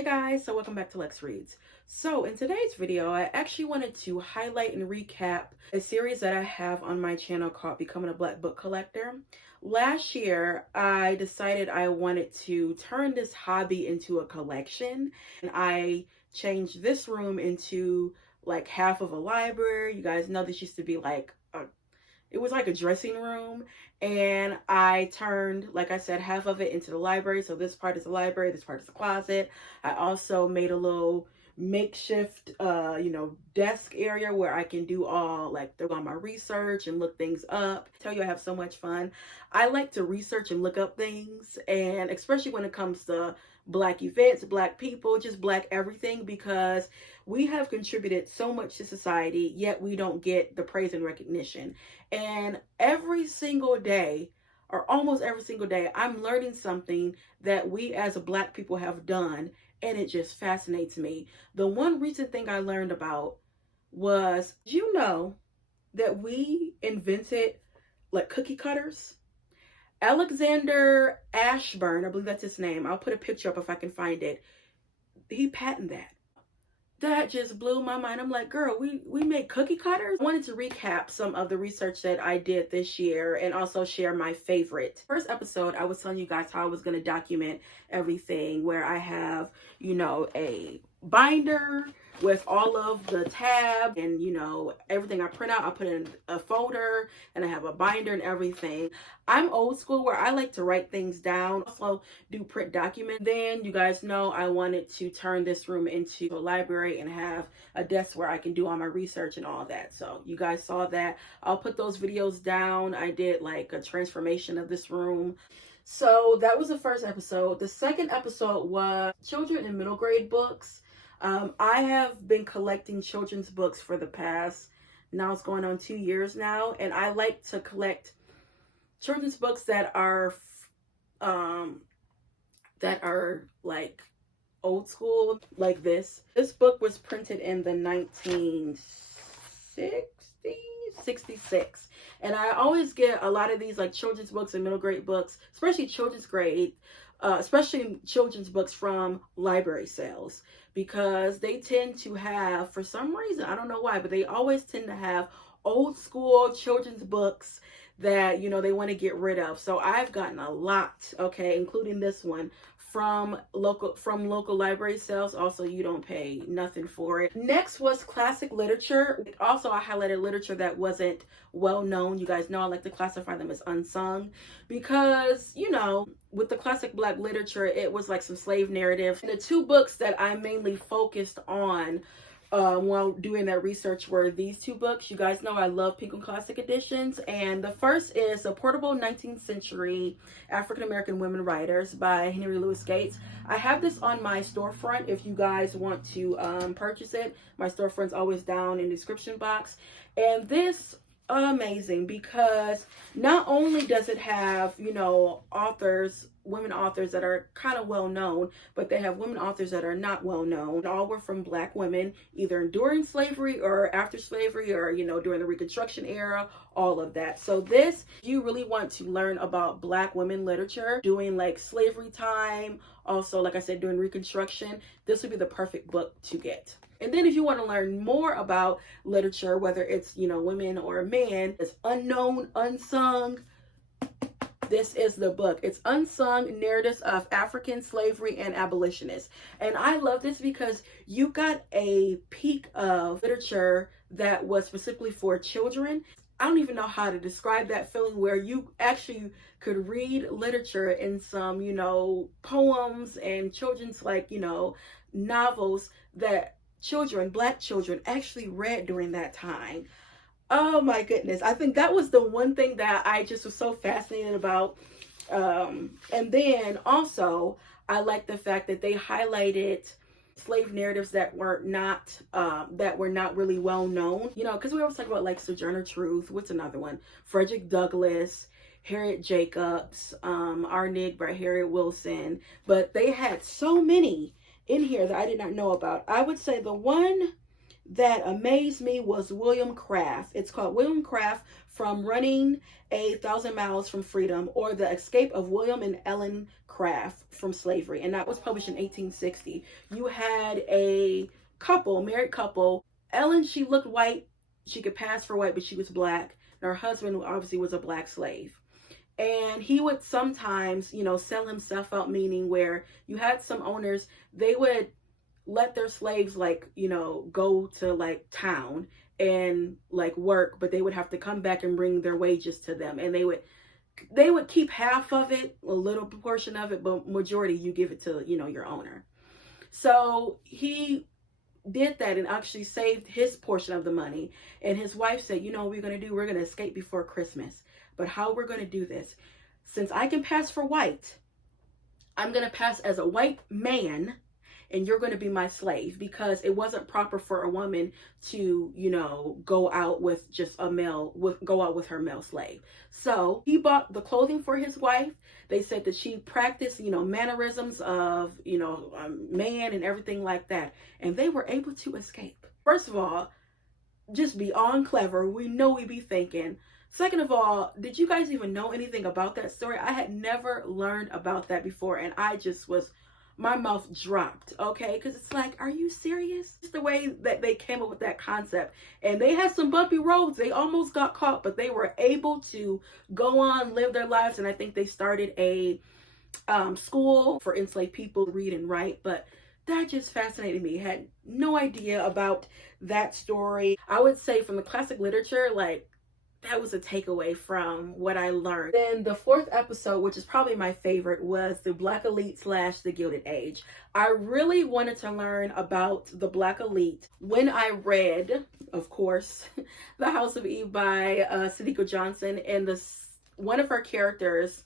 Hey guys, so welcome back to Lex Reads. So in today's video, I actually wanted to highlight and recap a series that I have on my channel called Becoming a Black Book Collector. Last year, I decided I wanted to turn this hobby into a collection, and I changed this room into like half of a library. You guys know this used to be like it was like a dressing room, and I turned, like I said, half of it into the library. So this part is the library, this part is the closet. I also made a little makeshift desk area where I can do all my research and look things up. I tell you, I have so much fun. I like to research and look up things, and especially when it comes to Black events, Black people, just Black everything, because we have contributed so much to society, yet we don't get the praise and recognition. And every single day, or almost every single day, I'm learning something that we as Black people have done, and it just fascinates me. The one recent thing I learned about was, you know, that we invented like cookie cutters? Alexander Ashburn, I believe that's his name. I'll put a picture up if I can find it. He patented that. That just blew my mind. I'm like, girl, we make cookie cutters? I wanted to recap some of the research that I did this year and also share my favorite. First episode, I was telling you guys how I was going to document everything, where I have, a binder with all of the tabs and, everything I print out, I put in a folder, and I have a binder and everything. I'm old school where I like to write things down, also do print document. Then you guys know I wanted to turn this room into a library and have a desk where I can do all my research and all that. So you guys saw that. I'll put those videos down. I did like a transformation of this room. So that was the first episode. The second episode was children and middle grade books. I have been collecting children's books for the past, now it's going on 2 years now, and I like to collect children's books that are like old school, like this. This book was printed in the 1960s, 66. And I always get a lot of these like children's books and middle grade books, especially children's books from library sales, because they tend to have, for some reason, I don't know why, but they always tend to have old school children's books that, they want to get rid of. So I've gotten a lot, okay, including this one, from local library sales. Also, you don't pay nothing for it. Next was classic literature. Also, I highlighted literature that wasn't well known. You guys know I like to classify them as unsung, because with the classic Black literature, it was like some slave narrative. And the two books that I mainly focused on while doing that research were these two books. You guys know I love Penguin Classic Editions, and the first is A Portable 19th Century African American Women Writers by Henry Louis Gates. I have this on my storefront if you guys want to purchase it. My storefront's always down in the description box. And this amazing, because not only does it have women authors that are kind of well known, but they have women authors that are not well known. All were from Black women, either during slavery or after slavery, or during the Reconstruction era, all of that. So this, you really want to learn about Black women literature doing like slavery time, also like I said, during Reconstruction, this would be the perfect book to get. And then if you want to learn more about literature, whether it's, women or men, it's unknown, unsung, this is the book. It's Unsung Narratives of African Slavery and Abolitionists. And I love this because you got a peek of literature that was specifically for children. I don't even know how to describe that feeling, where you actually could read literature in some, poems and children's novels that Black children actually read during that time. Oh my goodness. I think that was the one thing that I just was so fascinated about. And then also, I like the fact that they highlighted slave narratives that were not really well known. Because we always talk about like Sojourner Truth. What's another one? Frederick Douglass, Harriet Jacobs, Our Nig by Harriet Wilson. But they had so many in here that I did not know about. I would say the one that amazed me was William Craft. It's called William Craft, From Running 1,000 Miles from Freedom, or The Escape of William and Ellen Craft from Slavery. And that was published in 1860. You had a couple, married couple. Ellen, she looked white. She could pass for white, but she was black. And her husband obviously was a black slave. And he would sometimes, sell himself out, meaning where you had some owners, they would let their slaves go to town and work, but they would have to come back and bring their wages to them, and they would keep half of it, a little portion of it, but majority you give it to your owner. So he did that and actually saved his portion of the money. And his wife said, what we're going to do, we're going to escape before Christmas. But how we're going to do this, since I can pass for white, I'm going to pass as a white man, and you're going to be my slave, because it wasn't proper for a woman to, go out with just go out with her male slave. So he bought the clothing for his wife. They said that she practiced, mannerisms of, man and everything like that. And they were able to escape. First of all, just beyond clever. We know we be thinking. Second of all, did you guys even know anything about that story? I had never learned about that before, and I just was, my mouth dropped, okay? Because it's like, are you serious? Just the way that they came up with that concept. And they had some bumpy roads. They almost got caught, but they were able to go on, live their lives. And I think they started a school for enslaved people to read and write. But that just fascinated me. Had no idea about that story. I would say from the classic literature, that was a takeaway from what I learned. Then the fourth episode, which is probably my favorite, was the Black Elite / the Gilded Age. I really wanted to learn about the Black Elite when I read, of course, The House of Eve by Sadiqa Johnson. And one of her characters,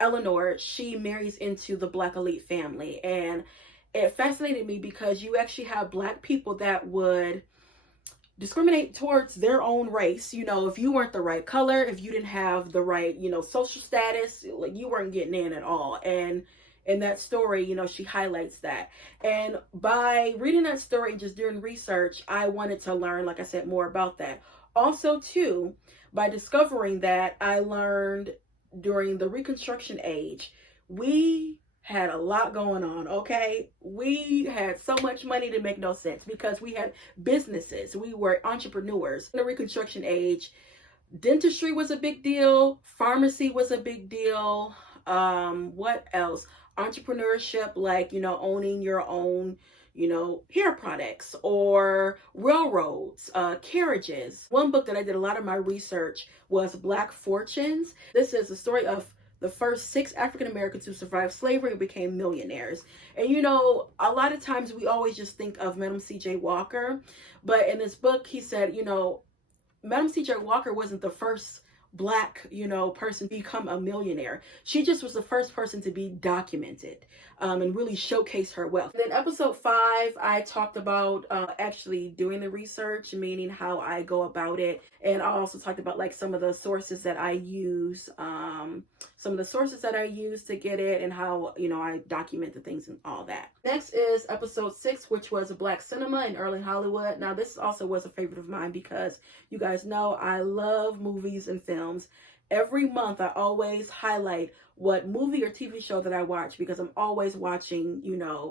Eleanor, she marries into the Black Elite family. And it fascinated me because you actually have Black people that would discriminate towards their own race. If you weren't the right color, if you didn't have the right, social status, you weren't getting in at all. And in that story, she highlights that. And by reading that story, just doing research, I wanted to learn, like I said, more about that. Also, too, by discovering that, I learned during the Reconstruction age, we had a lot going on, okay? We had so much money to make no sense because we had businesses. We were entrepreneurs. In the Reconstruction age, dentistry was a big deal. Pharmacy was a big deal. What else? Entrepreneurship, owning your own, hair products or railroads, carriages. One book that I did a lot of my research was Black Fortunes. This is the story of the first 6 African Americans who survived slavery and became millionaires. And a lot of times we always just think of Madam C.J. Walker, but in this book he said, Madam C.J. Walker wasn't the first Black, person to become a millionaire. She just was the first person to be documented and really showcase her wealth. And then episode 5, I talked about actually doing the research, meaning how I go about it. And I also talked about some of the sources that I use, to get it, and how, I document the things and all that. Next is episode 6, which was Black cinema in early Hollywood. Now, this also was a favorite of mine because you guys know I love movies and films. Every month, I always highlight what movie or TV show that I watch because I'm always watching,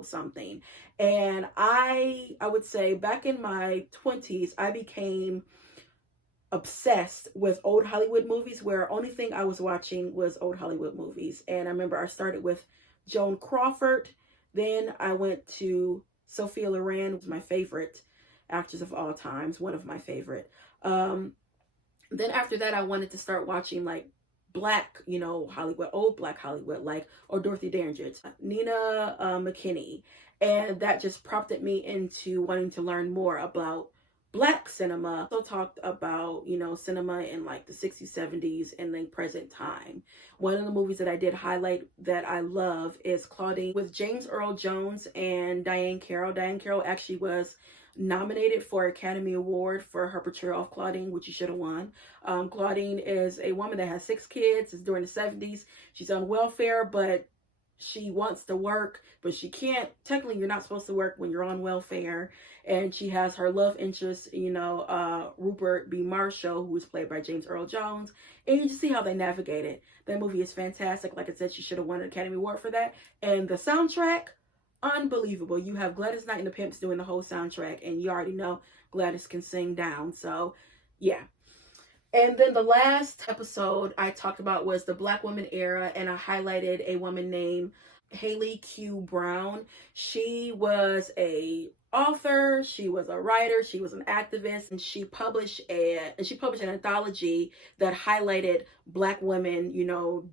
something. And I would say back in my 20s, I became obsessed with old Hollywood movies, where only thing I was watching was old Hollywood movies. And I remember I started with Joan Crawford. Then I went to Sophia Loren, who's my favorite actress of all times, one of my favorite. Then after that, I wanted to start watching Black, Hollywood, old Black Hollywood, or Dorothy Dandridge, Nina McKinney. And that just prompted me into wanting to learn more about Black cinema. Also talked about, cinema in the 60s, 70s, and then present time. One of the movies that I did highlight that I love is Claudine with James Earl Jones and Diahann Carroll. Diahann Carroll actually was nominated for Academy Award for her portrayal of Claudine, which she should have won. Claudine is a woman that has 6 kids. It's during the 70s. She's on welfare, but she wants to work, but she can't. Technically, you're not supposed to work when you're on welfare. And she has her love interest, Rupert B. Marshall, who was played by James Earl Jones. And you just see how they navigate it. That movie is fantastic. Like I said, she should have won an Academy Award for that. And the soundtrack, unbelievable. You have Gladys Knight and the Pimps doing the whole soundtrack, and you already know Gladys can sing down. So, yeah. And then the last episode I talked about was the Black woman era, and I highlighted a woman named Haley Q. Brown. She was a author, she was a writer, she was an activist, and she published an anthology that highlighted Black women,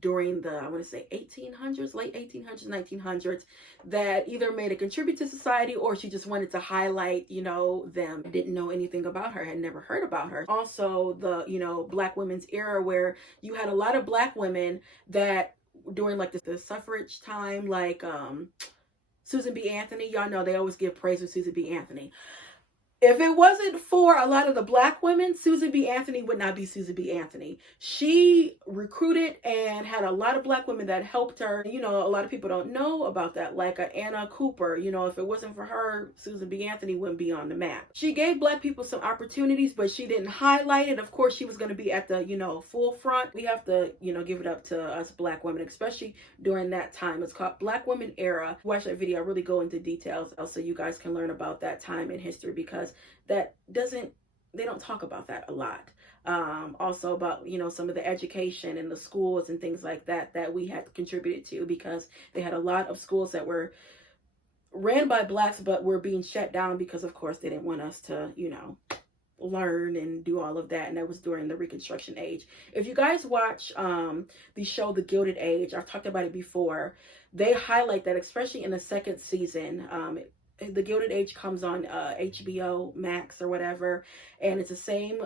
during the, I want to say 1800s, late 1800s, 1900s, that either made a contribute to society or she just wanted to highlight, them. I didn't know anything about her, had never heard about her. Also, the, Black women's era, where you had a lot of Black women that during like the suffrage time, like Susan B. Anthony, y'all know they always give praise to Susan B. Anthony. If it wasn't for a lot of the Black women, Susan B. Anthony would not be Susan B. Anthony. She recruited and had a lot of Black women that helped her. A lot of people don't know about that, like Anna Cooper. If it wasn't for her, Susan B. Anthony wouldn't be on the map. She gave Black people some opportunities, but she didn't highlight it. Of course, she was going to be at the, full front. We have to, give it up to us Black women, especially during that time. It's called Black Women Era. Watch that video. I really go into details so you guys can learn about that time in history, because they don't talk about that a lot. Also about, some of the education in the schools and things like that we had contributed to, because they had a lot of schools that were ran by Blacks but were being shut down because, of course, they didn't want us to, learn and do all of that. And that was during the Reconstruction age. If you guys watch the show The Gilded Age, I've talked about it before, they highlight that, especially in the second season. The Gilded Age comes on HBO Max or whatever, and it's the same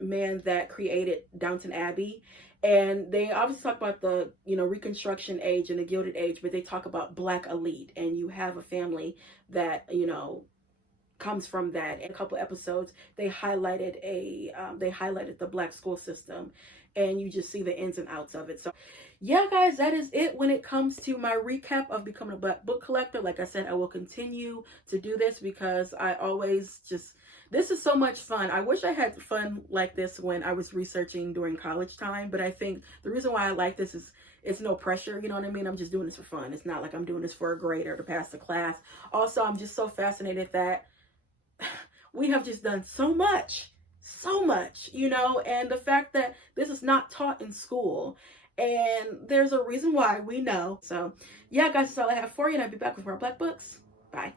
man that created Downton Abbey. And they obviously talk about the Reconstruction age and the Gilded Age, but they talk about Black elite, and you have a family that comes from that. In a couple episodes, they highlighted the Black school system, and you just see the ins and outs of it. So yeah, guys, that is it when it comes to my recap of becoming a Black book collector. Like I said, I will continue to do this because I always this is so much fun. I wish I had fun like this when I was researching during college time, but I think the reason why I like this is it's no pressure, you know what I mean? I'm just doing this for fun. It's not like I'm doing this for a grade or to pass the class. Also, I'm just so fascinated that we have just done so much, and the fact that this is not taught in school, and there's a reason why, we know. So yeah, guys, that's all I have for you, and I'll be back with more Black books. Bye.